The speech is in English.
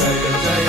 take Jaya Jaya